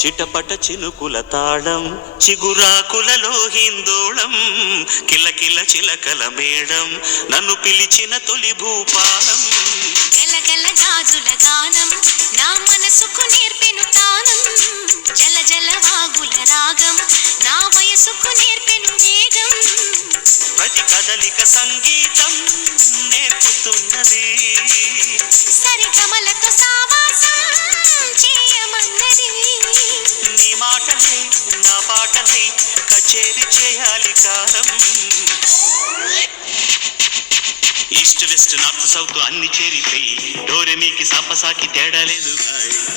చిటపట చినుకుల తాళం చిగురాకులలో హిందోళం కిలకిల చిలకల మేడం నన్ను పిలిచిన తొలి భూపాలం గలగల గాజుల గానం నా మనసుకు నేర్పెను తానం జల జల వాగుల రాగం నా వయసుకు నేర్పెను వేగం ప్రతి కదలిక సంగీతం నేర్పుతున్నది సరిగమలతో సావాసం చేయమన్నది నీ మాటలే నా పాటలే కచేరి చేయాలి కాలం ఈస్ట్ వెస్ట్ నార్త్ సౌత్ అన్ని చేరిపోయి డోరెమీకి సాపసాకి తేడా లేదు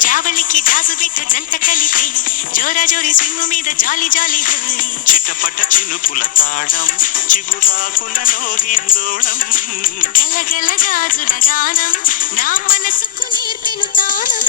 జావళికి జాజు బిట్టు జంట కలిపి జోరా జోరి స్వింగు మీద జాలి జాలి చిటపట చినుకుల తాళం చిగురాకులలో హిందోళం గలగల గాజుల గానం నా మనసుకు నేర్పెను తానం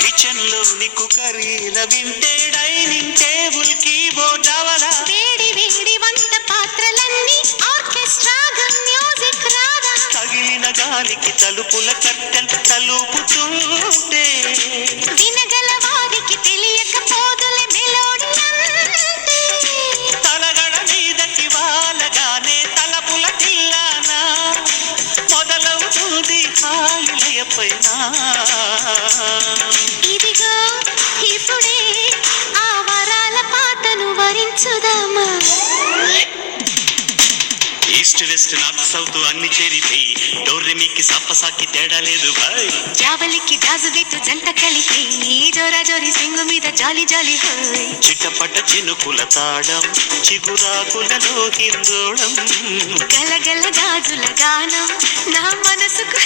కిచెన్లోని కుకరీల వింటే డైనింగ్ టేబుల్ కీబోర్డ్ అవలా వేడి వేడి వంట పాత్రలన్నీ ఆర్కెస్ట్రాగా మ్యూజిక్ రాగా తగిలిన గాలికి తలుపుల కట్టెలు తలుపుతుంటే వినగల వారికి తెలియకపోదులే మెలోడీ అంటే తలగడ మీదకి వాలగానే తలపుల కిల్లానా మొదలవుతుంది హాయిలయ పైన ఇదిగో ఇప్పుడే ఆ వరాల పాటను వరించుదామా ఈస్ట్ వెస్ట్ నార్త్ సౌత్ అన్ని చేరిపోయి డోరెమీకి సాపసాకి తేడా లేదు భాయ్ జావలికి జాజు బిట్టు జంట కలిపి జోరా జోరి సింగు మీద జాలి జాలి చిటపట చినుకుల తాళం చిగురాకులలో హిందోళం గలగల గాజుల గానం నా మనసుకు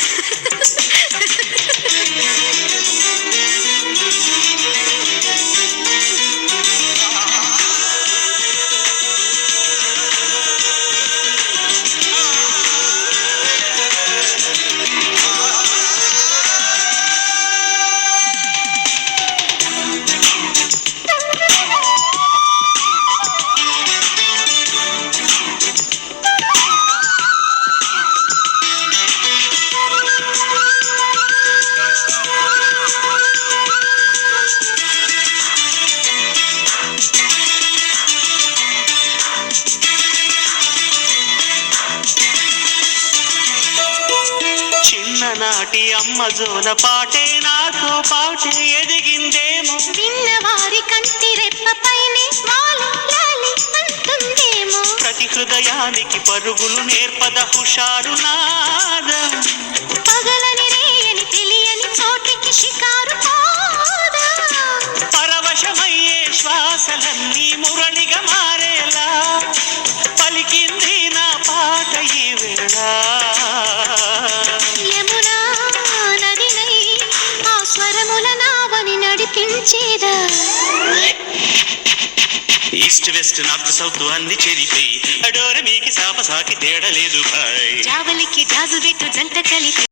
చిన్ననాటి అమ్మ జోల పాటే నాతో పాటే ఎదిగిందేమో విన్నవారి కంటి రెప్పపైనే వాలి లాలి అంటుందేమో ప్రతి హృదయానికి పరుగులు నేర్పద హుషారు నాదం పగలని రేయని తెలియని చోటికి షికారు పోదా పరవశమయ్యే శ్వాసలన్నీ మురళిగా మారేలా పలికింది నా పాట ఈ వేళ యమునా నదినై ఆ స్వరముల నావని నడిపించేదా ఈస్ట్ వెస్ట్ నార్త్ సౌత్ అన్ని చేరిపోయి డోరెమీకి సాపసాకి తేడా లేదు భాయ్ జావలికి జాజు బిట్టు జంట కలిపి